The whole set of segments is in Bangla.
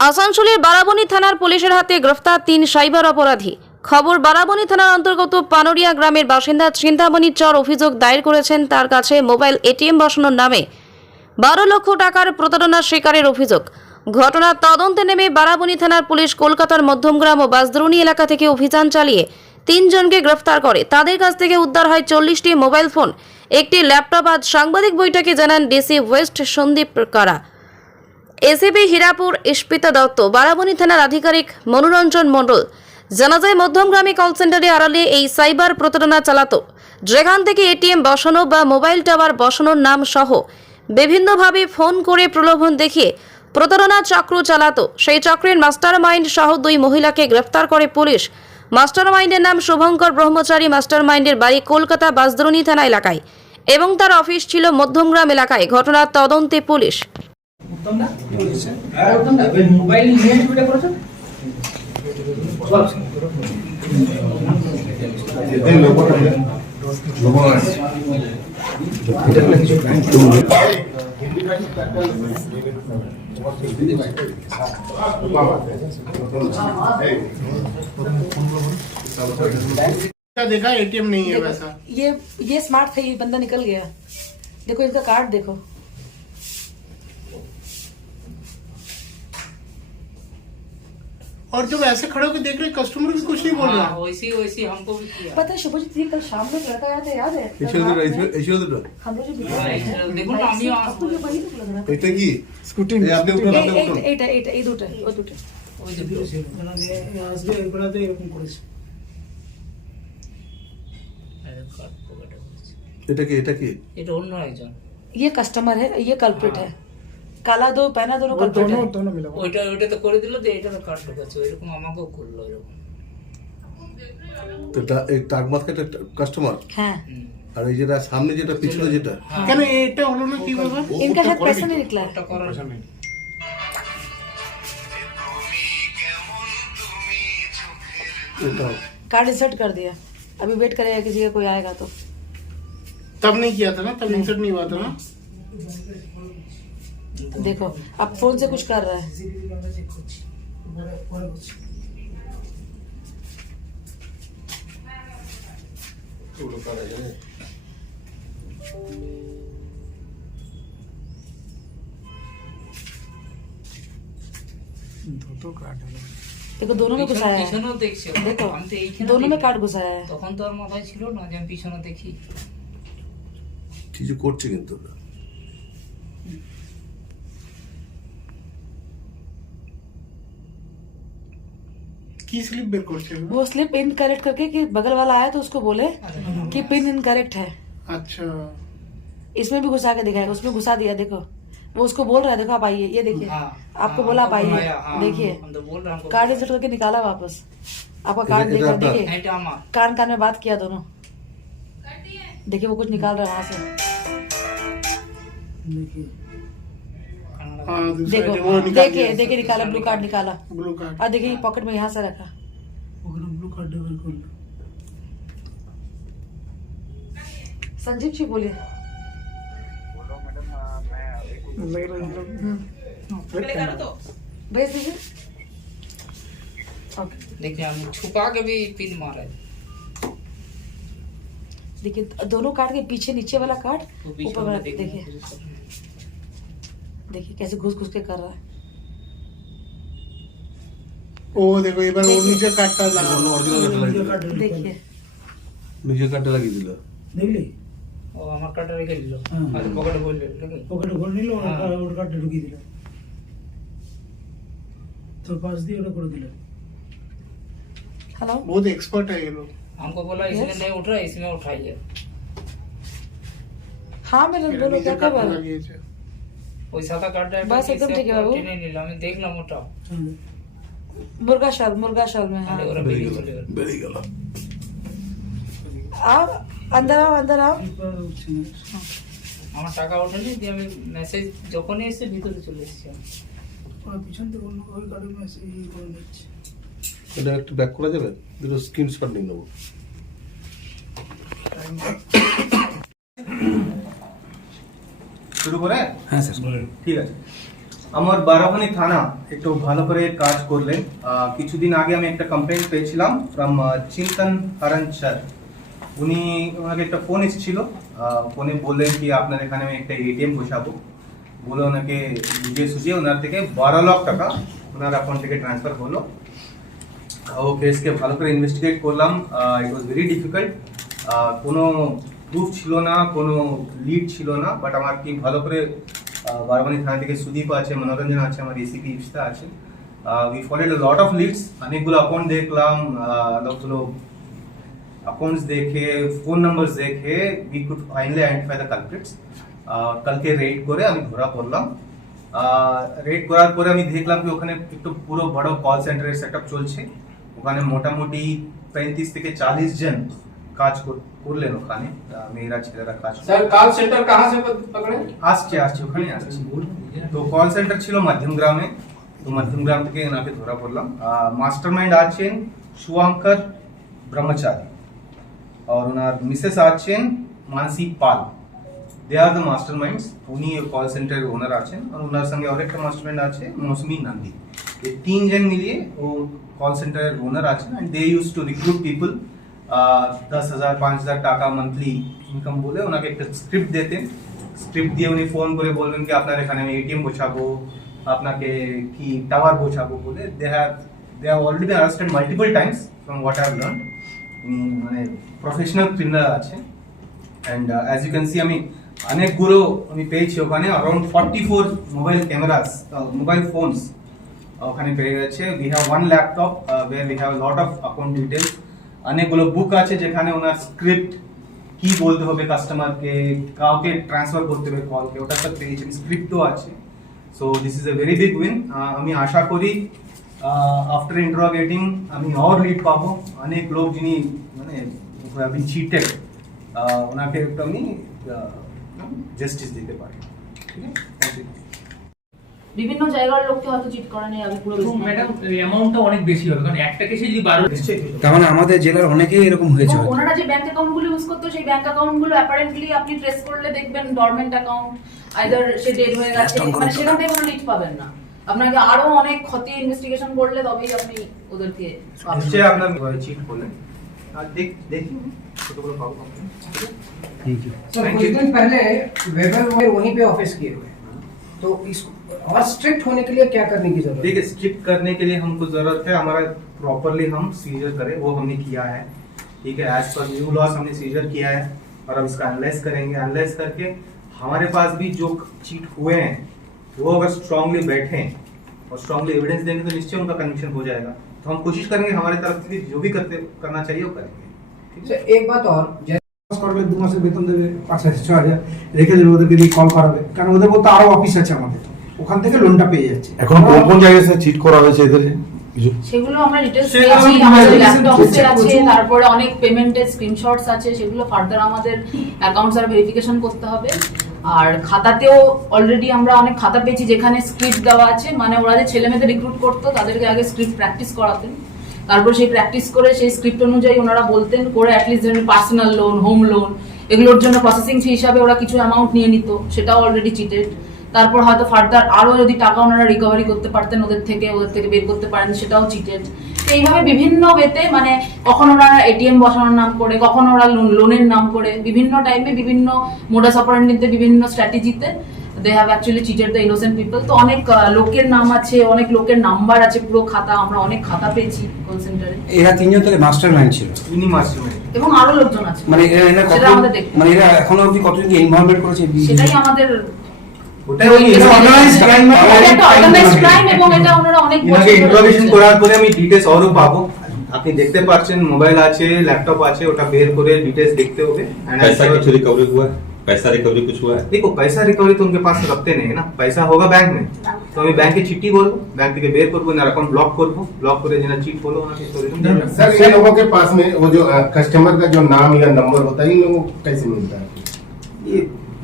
আসানসোলের বারাবণী থানার পুলিশের হাতে গ্রেফতার 3 সাইবার অপরাধী। খবর, বারাবণী থানার অন্তর্গত পানরিয়া গ্রামের বাসিন্দা চিন্তামণি চর অভিযোগ দায়ের করেছেন তার কাছে মোবাইল এটিএম বসানোর নামে 12 লক্ষ টাকার প্রতারণার শিকারের অভিযোগ। ঘটনার তদন্তে নেমে বারাবণী থানার পুলিশ কলকাতার মধ্যমগ্রাম ও বাসদ্রোণী এলাকা থেকে অভিযান চালিয়ে 3 জনকে গ্রেফতার করে। তাদের কাছ থেকে উদ্ধার হয় 40টি মোবাইল ফোন, একটি ল্যাপটপ। আজ সাংবাদিক বৈঠকে জানান ডিসি ওয়েস্ট সন্দীপ কারা, এসিপি হীরাপুর ইস্পিতা দত্ত, বারাবণী থানার আধিকারিক মনোরঞ্জন মণ্ডল। জানা যায়, মধ্যমগ্রামে কল সেন্টারে আড়ালে এই সাইবার প্রতারণা চালাতো, যেখান থেকে এটিএম বসানো বা মোবাইল টাওয়ার বসানোর নাম সহ বিভিন্নভাবে ফোন করে প্রলোভন দেখিয়ে প্রতারণা চক্র চালাতো। সেই চক্রের মাস্টার মাইন্ড সহ 2 মহিলাকে গ্রেফতার করে পুলিশ। মাস্টার মাইন্ডের নাম শুভঙ্কর ব্রহ্মচারী। মাস্টার মাইন্ডের বাড়ি কলকাতা বাসদ্রোণী থানা এলাকায় এবং তার অফিস ছিল মধ্যমগ্রাম এলাকায়। ঘটনার তদন্তে পুলিশ। মোবাইল নিয়ে ভিডিও করেছেন देखा एटीएम नहीं है वैसा। ये स्मार्ट था, ये बंदा निकल गया। देखो इनका कार्ड देखो। और जब ऐसे खड़े होकर देख रहे कस्टमर भी कुछ नहीं बोल रहा। वैसी हमको भी किया। पता है शुभजीत, ये कल शाम में लड़का आया था, याद है? हम लोग जो দেখুন আমিও आपको जो वही तो लग रहा था। এটা কি স্কুটি আপনি উঠুন আপনি উঠুন এই দুটো ওই যে আসবে এগুলাতে এরকম করেছে। এটা কি এটা অন্য একজন। ये कस्टमर है, ये कल्प्रिट है। काला दो पहना दोनों कल्प्रिट है। दोनों मिला। ওইটা তো করে দিল যে এটা তো কার্ড ঢোকাচ্ছে, এরকম আমাকেও করলো এরকম। তো এটা এই টাকমাত একটা কাস্টমার हाँ, আর এই যেটা সামনে যেটা পিছনে যেটা কেন এটা হলো না কি ব্যাপার? इनका शायद पैसा नहीं निकला है। ওটা করার এটা कार्ड इंसर्ट कर दिया, अभी वेट करेगा किसी का कोई आएगा तो। तब नहीं किया था ना, तब इंसर्ट नहीं हुआ था ना। देखो अब फोन से कुछ कर रहा है। देखो दोनों में घुसाया है, পিছনেও দেখছি। देखो আমি তো এইখানে दोनों में দেখি। कार्ड घुसाया है। তখন তো আর মাথায় ছিল না যে আমি পিছনে দেখি। কিছু করছে কিন্তু की स्लिप बेर करছে। वो स्लिप इनकरेक्ट करके कि बगल वाला आया तो उसको बोले कि पिन इनकरेक्ट है। अच्छा इसमें भी घुसा के दिखाएगा, उसमें घुसा दिया। देखो वो उसको बोल रहा है, देखो आप आइए, ये देखिए आपको बोला आप आइए, देखिए हम तो बोल रहा हूँ कार्ड इंसर्ट करके निकाला वापस। आपका कार्ड देखो, देखिए এটা আমার। कान कान में बात किया दोनों। देखिए वो कुछ निकाल रहा है वहां से। हाँ दूसरा देखो वो निकाल देखिए दिया। देखिए निकाला, ब्लू कार्ड निकाला। ब्लू कार्ड और देखिए पॉकेट में यहाँ से रखा। ब्लू कार्ड बिल्कुल। संजीव जी बोलिए। भेज दीजिए। ओके देखिए हम छुपा के भी पिन मारा है। देखिए दोनों कार्ड के पीछे नीचे वाला कार्ड, तो बीच ऊपर में वाला देखिए। देखिए, देखिए कैसे घुस घुस के कर रहा है। ओ देखो एक बार वो नीचे काटता लगा। অরিজিনাল কাটটা লাগিয়ে দিল देखिए নিজের কাটটা লাগিয়ে দিল দেখলি ও আমার কার্ডটা রেখে দিল হুম। আর পকেটে বললে নাকি? পকেটে ভরে নিল, হ্যাঁ। ওর কার্ডটা ঢুকিয়ে দিল, তোর পাশ দিয়ে ওটা করে দিল। हेलो बहुत एक्सपर्ट है ये लोग। हमको बोला इसमें नहीं उठ रहा, इसमें उठाइए। हाँ मेरे मेरा बोलो नीचे क्या काटता खबर। লাগিয়েছে। ওই সাদা কার্ডটা बस एकदम ठीक है बाबू। টেনে নিলাম, আমি দেখলাম ওটা। मुर्गा शाल में। हाँ আরে ওরা বেরিয়ে বেরিয়ে গেল চলে গেল। বেরিয়ে গেল आओ अंदर आओ, अंदर आओ। আমার টাকা ওঠেনি, দিয়ে আমি মেসেজ যখনই এসে ভিতরে চলে এসেছি আমি। ওরা পিছন থেকে অন্য ওই কার্ডের মেসেজ করে দিচ্ছে। এটা একটু ব্যাক করা যাবে, দুটো স্ক্রিনশট নিয়ে নেবো। শুরু করে? হ্যাঁ স্যার ঠিক আছে। আমার বারাবানি থানা একটু ভালো করে কাজ করলেন। কিছুদিন আগে আমি একটা কমপ্লেন্ট পেয়েছিলাম ফ্রম চিন্তন হরণ স্যার। ওনাকে একটা ফোন এসেছিল, ফোনে বললেন কি আপনার এখানে আমি একটা এটিএম বসাবো বলে ওনাকে বুঝিয়ে সুঝিয়ে ওনার থেকে 12 লাখ টাকা ওনার অ্যাকাউন্ট থেকে ট্রান্সফার হলো। ও কেসকে ভালো করে ইনভেস্টিগেট করলাম। ইট ওয়াজ ভেরি ডিফিকাল্ট, কোনো প্রুফ ছিল না, কোনো লিড ছিল না, বাট আমার কি ভালো করে বারাবানি থানা থেকে সুদীপ আছে, মনোরঞ্জন আছে, আমার এসিপি ইফতা আছে, we followed a lot of leads. অনেকগুলো অ্যাকাউন্ট দেখলাম, অনেকগুলো অ্যাকাউন্টস দেখে, ফোন নাম্বারস দেখে we could finally identify the culprits. কালকে রেড করে আমি ধরা পড়লাম। রেড করার পরে আমি দেখলাম কি ওখানে একটু পুরো বড় কল সেন্টারের সেটআপ চলছে। ওখানে মোটামুটি 35 থেকে 40 জন কাজ করলেন ওখানে, মেয়েরা ছেলেরা কাজ করলেন। सर कॉल सेंटर कहाँ से पकड़े? আসছে ওখানে আসছে। তো কল সেন্টার ছিল মধ্যম গ্রামে, তো মধ্যম গ্রাম থেকে এনাকে ধরা পড়লাম। মাস্টার মাইন্ড আছেন শুভঙ্কর ব্রহ্মচারী, আর ওনার মিসেস আছেন মানসী পাল। দে আর দ্য মাস্টার মাইন্ডস। উনি কল সেন্টারের ওনার আছেন, আর ওনার সঙ্গে আরেকটা মাস্টার মাইন্ড আছে মৌসুমী নন্দী। এই 3 জন মিলিয়ে ও কল সেন্টারের ওনার আছেন। And they use to recruit people. 10,000 5,000 টাকা মান্থলি ইনকাম বলে ওনাকে একটা স্ক্রিপ্ট দিতেন। স্ক্রিপ্ট দিয়ে উনি ফোন করে বলবেন কি আপনার এখানে আমি এটিএম বসাবো, আপনাকে কি টাওয়ার বসাবো বলে। They have already been arrested multiple times from what I have learn. মানে প্রফেশনাল ক্রিমিনাল আছে। And as you can see আমি অনেকগুলো আমি পেয়েছি ওখানে। Around 44 mobile cameras, mobile phones ওখানে পেয়ে গেছে। We have 1 laptop where we have lot of account details. অনেকগুলো বুক আছে যেখানে ওনার স্ক্রিপ্ট কি বলতে হবে কাস্টমারকে, কাউকে ট্রান্সফার করতে হবে কলকে, ওটা সব পেয়েছি। স্ক্রিপ্টও আছে। So this is a very big win. আমি আশা করি আফটার ইন্টারোগেটিং আমি और লিড পাবো। অনেক লোক যিনি মানে আমি চিটেড, ওনাকে একটু আমি জাস্টিস দিতে পারি। ঠিক আছে, থ্যাংক ইউ। বিভিন্ন জায়গার লোককে হয়তো চিট করা নেই, আমি পুরো ম্যাডাম অ্যামাউন্টটা অনেক বেশি হবে, কারণ একটা কেসে যদি 12 তার মানে আমাদের জেলার অনেকেই এরকম হয়েছে এবং হয়তো। ওনারা যে ব্যাংক অ্যাকাউন্ট গুলো ইউজ করতো সেই ব্যাংক অ্যাকাউন্ট গুলো অ্যাপারেন্টলি আপনি ট্রেস করলে দেখবেন ডরমেন্ট অ্যাকাউন্ট, আইদার সে ডেড হয়ে গেছে, মানে সেখান থেকে কোনো লিড পাবেন না। আপনাকে আরো অনেক ক্ষতি ইনভেস্টিগেশন করলে তবেই আপনি ওদেরকে পাবেন। নিশ্চয়ই আপনার চিট করলেন, আর দেখি ছোটগুলো পাবো। Thank you. सर कुछ दिन पहले वेबर में वहीं पे ऑफिस किए हुए, तो इस और स्ट्रिक्ट होने के लिए क्या करने की जरूरत है? देखिए, स्ट्रिक्ट करने के लिए हमको जरूरत है हमारा प्रॉपरली हम सीजर करें, वो हमने किया है। ठीक है, एज पर न्यू लॉस हमने सीजर किया है और अब इसका एनालाइज करेंगे। एनालाइज करके हमारे पास भी जो चीट हुए हैं वो अगर स्ट्रांगली बैठे और स्ट्रांगली एविडेंस देंगे तो निश्चय उनका कन्विक्शन हो जाएगा। तो हम कोशिश करेंगे हमारे तरफ से जो भी करना चाहिए वो करेंगे। सर एक बात और, করলে 2 মাসের বেতন দেবে 5,000 রেখে দেবে, ওদেরকে দিয়ে কল করাবে, কারণ ওদের বলতে আরো অফিস আছে আমাদের, ওখান থেকে লোনটা পেয়ে যাচ্ছে। এখন কোন কোন জায়গায় স্যার চিট করা হয়েছে এদের? সেগুলো আমরা ডিটেইলস সেগুলো পেয়েছি, আমি আমাদের বুঝেছি, ল্যাপটপসে আছে, প্রচুর। তারপরে অনেক পেমেন্টের স্ক্রিনশটস আছে, সেগুলো ফার্দার আমাদের অ্যাকাউন্টস আর ভেরিফিকেশন করতে হবে। আর খাতাতেও অলরেডি আমরা অনেক খাতা পেয়েছি যেখানে স্ক্রিপ্ট দেওয়া আছে, মানে ওরা যে ছেলে মেয়েদের রিক্রুট করতো তাদেরকে আগে স্ক্রিপ্ট প্র্যাকটিস করাতেন, তারপর সেই প্র্যাকটিস করে সেই স্ক্রিপ্ট অনুযায়ী ওনারা বলতেন, করে অ্যাটলিস্ট যেমন পার্সোনাল লোন, হোম লোন এগুলোর জন্য প্রসেসিং ফি হিসাবে ওরা কিছু অ্যামাউন্ট নিয়ে নিত, সেটাও অলরেডি চিটেড। তারপর হয়তো ফার্দার আরো যদি টাকা ওনারা রিকভারি করতে পারতেন ওদের থেকে বের করতে পারেন, সেটাও চিটেড। তো এইভাবে বিভিন্ন ওয়েতে, মানে কখনো ওরা এটিএম বসানোর নাম করে, কখনো ওরা লোনের নাম করে, বিভিন্ন টাইমে বিভিন্ন মোডাস অপারেন্ডিতে, বিভিন্ন স্ট্র্যাটেজিতে they have actually cheated the innocent people. তো অনেক লোকের নাম আছে, অনেক লোকের নাম্বার আছে, পুরো খাতা, আমরা অনেক খাতা পেয়েছি কল সেন্টারে। এরা 3 জন তাহলে মাস্টার মাইন্ড ছিল, ইনি মাস্টারমাইন্ড এবং আরো লোকজন আছে, মানে এরা কত, সেটা আমাদের দেখতে মানে এরা এখনো অবধি কতজনকে ইনভলভমেন্ট করেছে? সেটাই আমাদের ওটাই আমি organized crime মানে এটা একটা organized crime এবং এটা ওনারা অনেক বছর ইনাকে ধরে ইন্ট্রোগেশন করছেন। করার পরে আমি ডিটেইলস আরো পাবো। আপনি দেখতে পাচ্ছেন মোবাইল আছে, ল্যাপটপ আছে, ওটা বের করে ডিটেইলস देखते होंगे। पैसा कुछ रिकवरी हुआ है? पैसा रिकवरी कुछ हुआ है? देखो, पैसा रिकवरी तो उनके पास रखते नहीं है ना, पैसा होगा बैंक में, तो আমি ব্যাংকে চিঠি বলবো, ব্যাংক থেকে বের করবো, না অ্যাকাউন্ট ব্লক করবো, ব্লক করে যেটা চিট হলো ওনাকে তো রিটার্ন দেবো। सर इन लोगों के पास में वो जो कस्टमर का जो नाम या नंबर होता है इन लोगों को कैसे मिलता है? ये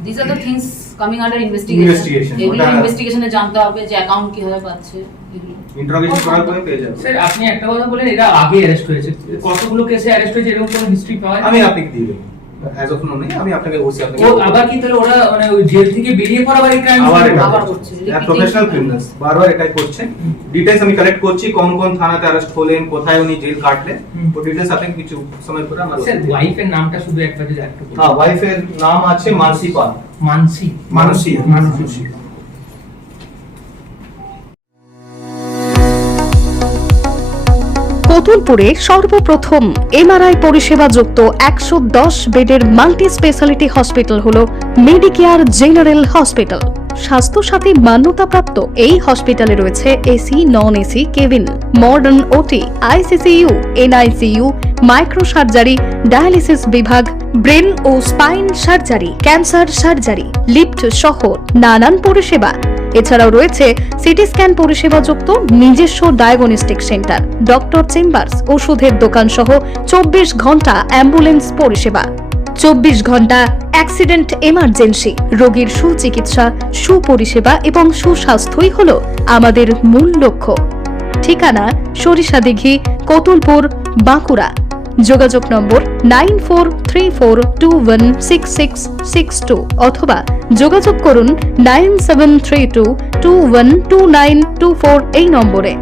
These are the things coming under investigation. Investigation, এগুলো ওটা- ইনভেস্টিগেশনে জানতে হবে যে অ্যাকাউন্ট কিভাবে পাচ্ছে এগুলো। ইন্টারোগেশন করার পরে পেয়ে যাবে। স্যার আপনি একটা কথা বলেন, এরা আগে অ্যারেস্ট হয়েছে, কতগুলো কেসে অ্যারেস্ট হয়েছে এরকম কোনো হিস্ট্রি পাওয়া যায়? আমি আপনাকে দিয়ে দেবো, অ্যাজ অফ নো নেই, আমি আপনাকে বলছি আপনাকে ও আবার কি তাহলে ওরা মানে ওই জেল থেকে বেরিয়ে পর আবার এই ক্রাইম আবার করছে, প্রফেশনাল ক্রিমিনালস বারবার এটাই করছে। ডিটেইলস আমি কালেক্ট করছি, কোন কোন থানাতে অ্যারেস্ট হলেন, কোথায় উনি জেল কাটলেন, ও ডিটেইলস আপনাকে কিছু সময় পরে আমরা স্যার ওয়াইফের নামটা শুধু একবার যদি একটু বলুন। হ্যাঁ, ওয়াইফের নাম আছে মানসী পাল। মানসী মানসী কতুলপুরে সর্বপ্রথম এমআরআই পরিষেবা যুক্ত 110 বেডের মাল্টি স্পেশালিটি হসপিটাল হল মেডিকেয়ার জেনারেল হসপিটাল। স্বাস্থ্যসাথী মান্যতাপ্রাপ্ত এই হসপিটালে রয়েছে AC, non AC cabin, modern OT, ICCU, NICU, micro surgery, dialysis বিভাগ, ব্রেন ও spine surgery, cancer surgery, lift সহ নানান পরিষেবা। এছাড়াও রয়েছে সিটি স্ক্যান পরিষেবা যুক্ত নিজস্ব ডায়াগনস্টিক সেন্টার, ডক্টর চেম্বার্স, ওষুধের দোকান সহ 24 ঘন্টা অ্যাম্বুলেন্স পরিষেবা, 24 ঘন্টা অ্যাক্সিডেন্ট এমার্জেন্সি। রোগীর সুচিকিৎসা, সুপরিষেবা এবং সুস্বাস্থ্যই হল আমাদের মূল লক্ষ্য। ঠিকানা সরিষাদিঘি, কতুলপুর, বাঁকুড়া। যোগাযোগ নম্বর 9434216662 অথবা যোগাযোগ করুন 9732212924 এই নম্বরে।